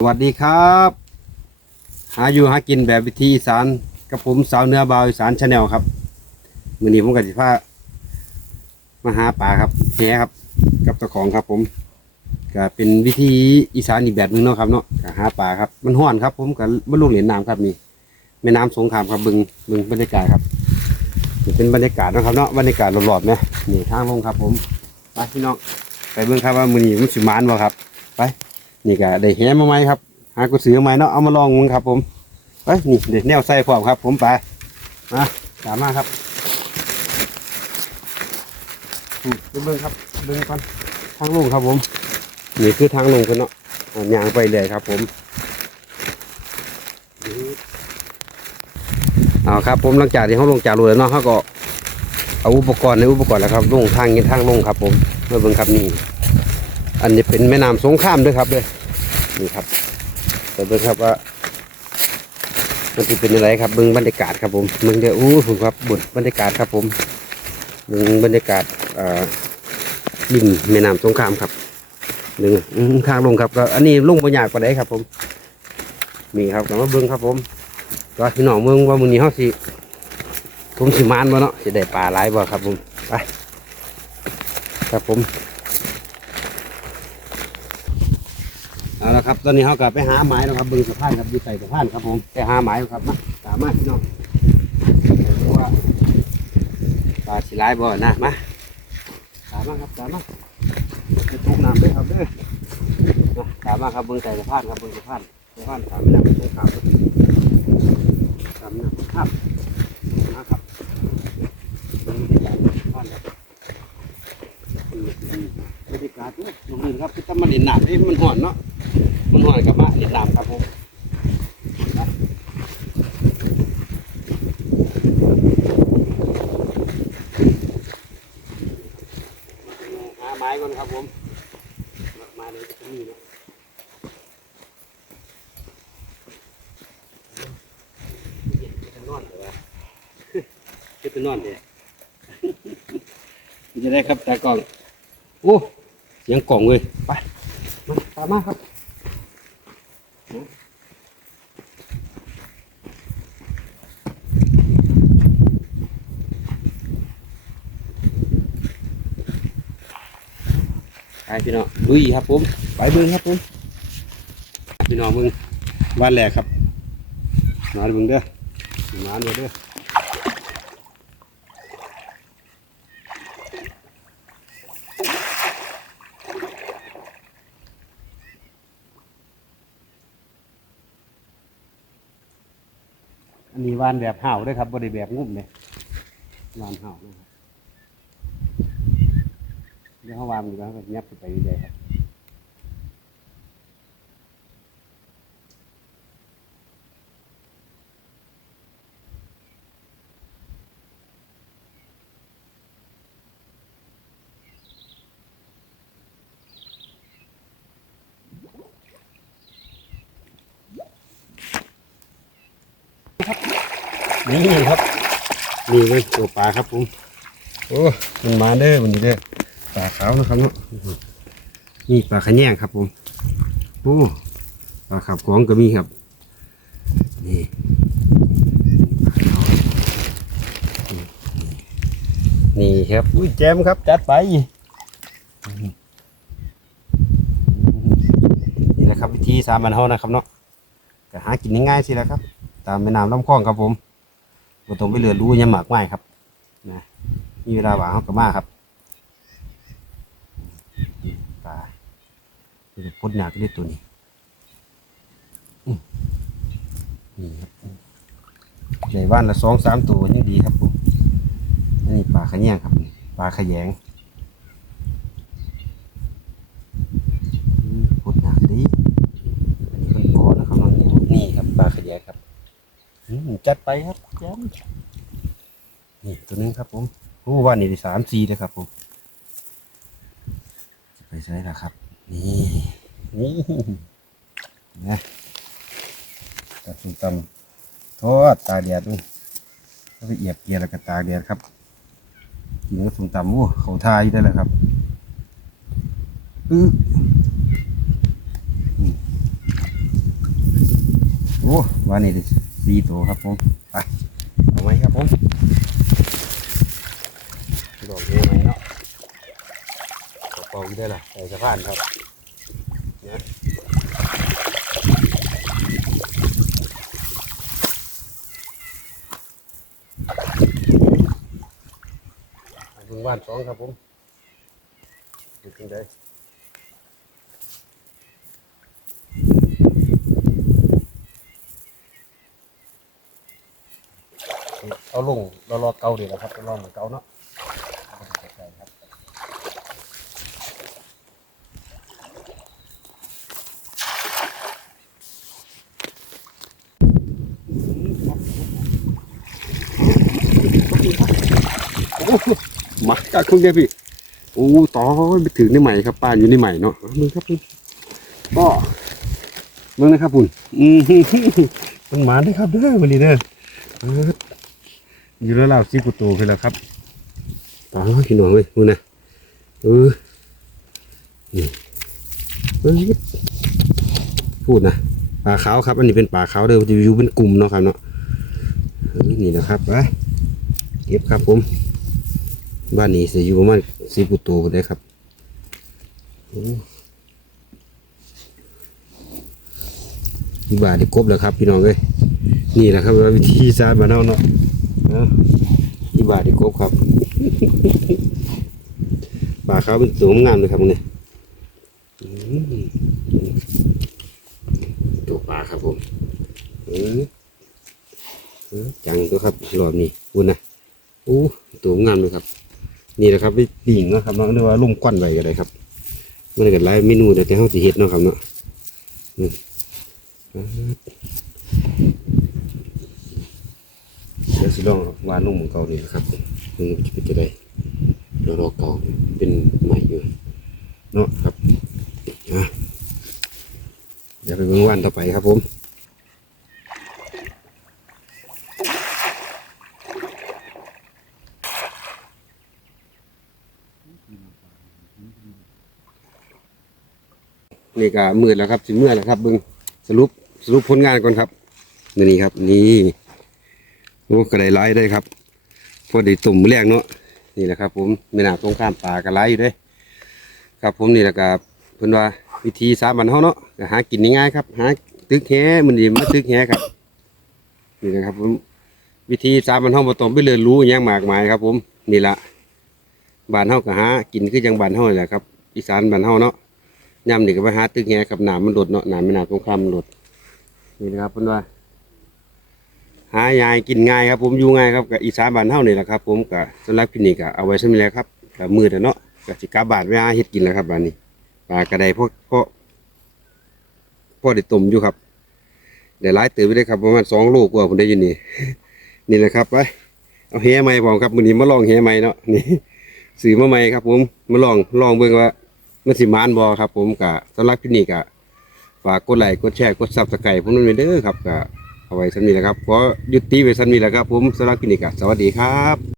สวัสดีครับ หาอยู่หากินแบบวิธีอีสานกับผมสาวเนื้อบาวอีสานชาแนลครับมือนี้ผมกับสิพามาหาป่าครับแหครับ กับเจ้าของครับ ผมก็เป็นวิธีอีสานอีกแบบนึงเนาะครับเนาะก็หาป่าครับ มันห้อนครับ ผมกับมาลงเหรียญน้ำครับนี่แม่น้ำสงครามครับบึงบึงบรรยากาศครับนี่เป็นบรรยากาศเนาะครับเนาะบรรยากาศรอบๆเนี่ยนี่ทางลงครับ ผมไปพี่น้องไปเบิ่งครับว่ามือนี้มันสิมานบ่ครับ ไป นี่ก็ได้แหมาไหมครับหากระสือมาไหมเนาะเอามาลองมึงครับ ผมไปนี่เด็ดแนวใส่พร้อมครับ ผมไปมาตามมาครับอืมไปเบิ้งครับเบิ้งก่อนทางลงครับผมนี่คือทางลงคนเนาะยางไปเลยครับ ผมเอาครับ ผมหลังจากที่เขาลงจากรถแล้วเนาะเขาก็เอาอุปกรณ์ในอุปกรณ์แล้วครับลงทางนี้ทางลงครับ ผมเมาเบิ้งครับนี่อันนี้เป็นแม่น้ำสงครามด้วยครับด้วย นี่ครับแต่เบิ่งครับว่ามันจะเป็นอะไรครับเบิ่งบรรยากาศครับผมเบิ่งเดี๋ยวอู้ผมครับบนบรรยากาศครับผมเบิ่งบรรยากาศอ่าดินแม่น้ำสงครามครับหนึ่งทางลงครับก็อันนี้ลงบนยากกว่าไดครับ ผมมีครับก็มาเบิ่งครับผมก็พี่น้องเมืองว่ามือนี้เฮาสิผมสิมานบ่เนาะสิได้ปลาหลายบ่ครับผมไปครับผมะครับ ตอนนี้เขากลับไปหาไม้แล้วครับบึงสะพานครับอยู่ใส่สะพานครับผมไปหาไม้แล้วครับมาตามมาพี่น้องว่าปลาสิไลายบ่อนะมาตามมาครับตามมาไปทุกน้ำด้วยครับเด้อมาตามมาครับบึงใส่สะพานครับบึงสะพานสะพานตามน้ำสาครับตามน้ำสงขลามาครับบึงบรรยากาศสะพานครับบรรยากาศเนี่ยลงดินครับคือต้องมาเล่นน้ำเอ้มันห่อนเนาะ มันหอยกับมาเล่นน้ำครับผมหาไม้ก่อนครับผมไม้เลยจะมีเนาะจะนอนเลยวะจะนอนเลยจะได้ครับแต่กล่องโอ้เสียงกล่องเลยไปมาตามมาครับ ไปพี่น้องลุยครับผมไปเบิ้งครับผมพี่น้องเบิ้งวันแรกครับมาเบิ้งเด้อมาเด้อ อันนี้วานแบบห่าวด้วยครับบริแบบงุ่มเลยวานห่าวนะครับเดี๋ยวเขาวางอยู่แล้วก็ยับไปเรื่อยครับ นี่ครับนี่เลยตัวปลาครับผมโอ้มันมาเด้อมันนี่เด้อปลาขาวนะครับเนาะนี่ปลาขะแยงครับผมโอ้ปลาขับของก็มีครับนี่นี่ครับอุ้ยแจมครับจัดไปนี่แหละครับวิธีสามัญเฮานะครับเนาะก็หากินง่ายๆสิแหละครับ ตามแม่น้ำลำคลองครับผม บ่ต้องไปเรือรู้ยามหมากไม้ครับนะมีเวลาว่างเขาก็มาครับปลาพดหนักได้ตัวนี้นี่ครับใหญ่ว่านละสองสามตัวยังดีครับผมนนี้ปลาขะแยงครับปลาขะแยงพดหนักดีอันนี้มันพอนะครับนี่ครับปลาขะแยงครับจัดไปครับ แจ้มนี่ตัวนึงครับผมโอ้ว่านี่สามสี่เลยครับผมจะไปใช้ละครับ นี่นี่นะตัดส้มตำทอดตากแดดด้วยก็ไปเอียบเกียร์แล้วก็ตาเกแดดครับกินกับส้มตำโอ้เขาทายได้แล้วครับอื้อนี่อ้ว่านี่ดิสี่ตัวครับผม ไปเอาไหมครับผมดอกนี้ไหมเนาะเป่ากี่ได้ล่ะใส่สะพานครับเนี่ยบิ่งบ้านสองครับผมอยู่ตรงใดเอาลงเรารอเกาดีแล้วครับรอเหมือนเกาเนาะมาจากคุณแกพี่โอ้ต่อไปถึงในใหม่ครับป้าอยู่ในใหม่เนาะมึงครับคุณก็มึงนะครับคุณอืมมันหมาได้ครับเด้อวันนี้เด้อ อยู่แล้วเราซีกุโตไปแล้วครับต่อพี่น้องเว้ยมึงนะเออนี่เออพูดนะปลาขาวครับ อันนี้เป็นปลาขาวเด้อจะอยู่เป็นกลุ่มเนาะครับเนาะนี่นะครับไปเก็บครับผม บ้านนี้จะอยู่ประมาณสิบกว่าตัวได้ครับโอ้ที่บานที่กบแล้วครับ พี่น้องเอ้ยนี่แหละครับวิธีสารมานเอาเนาะ เอาที่บาที่กบครับป่าเขาเป็นตัวงามเลยครับเนี่ยตัวปลาครับผมจังตัวครับรอบนี้คุณนะโอ้ตัวงามเลยครับ นี่แหละครับไปปิ่งนะครับเนาะเรียกว่าลุ่มควันไว้ก็ได้ครับมันก็หลายเมนูเดี๋ยวจะเฮาสิเฮ็ดเนาะครับเนาะ ยวสิลองวานลงหมือเก่านี่นะครับมันจะเป็นจะได้รารอเก่าเป็นใหม่อยู่เนาะครับอะเดี๋ยวไปเบิ่งวันต่อไปครับผมนี่ก็มืดแล้วครับสิเมื่อแล้วครับเบิ่งสรุปสรุปผลงานก่อนครับนี่ครับนี่ โอ้กระไดไล่ได้ครับพอดีตุ่มแรกเนาะนี่แหละครับ ผมไม่น่าตรงข้ามปลากระไลอยู่ด้วยครับผมนี่แหละครับเพิ่อนว่าวิธีสามัญเฮาเนาะหากินง่ายๆครับ หาตึกแหมันดีมาตึกแหครับนี่นะครับผมวิธีสามัญเฮาบ่ต้องไปเรียนรู้อิหยังมากมายครับ ผมนี่ละบ้านเฮาก็หากินคือจังบ้านเฮานี่แหละครับอีสานบ้านเฮาเนาะย่ำนี่ก็ไปหาตึกแงกับหนามมันหลดเนาะหนามไม่นานสงครามมันหลดนี่นะครับเพิ่อนว่า หายายกินง่ายครับผมอยู่ง่ายครับกับอีสานบ้านเฮานี่แหละครับ ผมกับสำหรับคลินิกก็เอาไว้ซะมีแล้วครับกับมือแต่เนาะกับสิกลับาทไว้หาเฮ็ดกินแล้วครับบ้านนี้ปลากระไดพวกพวกพ่อได้ต้มอยู่ครับเดี๋ยวหลายเติบไปได้ครับประมาณสองโลกว่าผมได้ยินนี่นี่แหละครับไปเอาแหใหม่ผมครับมื้อนี้มาลองแหใหม่เนาะนี่ซื้อมาใหม่ครับ ผมมาลองลองเบิ่งว่ามันสิมานบอครับ ผมกะสำหรับที่นี่กะฝากกดไลค์กดแชร์กดซับสไครต์ผมนั่นไปเด้อครับกะ เอาไว้สันนี้แหละครับขอยุติไว้สันนี้แหละครับ ผมสำหรับที่นี่กะสวัสดีครับ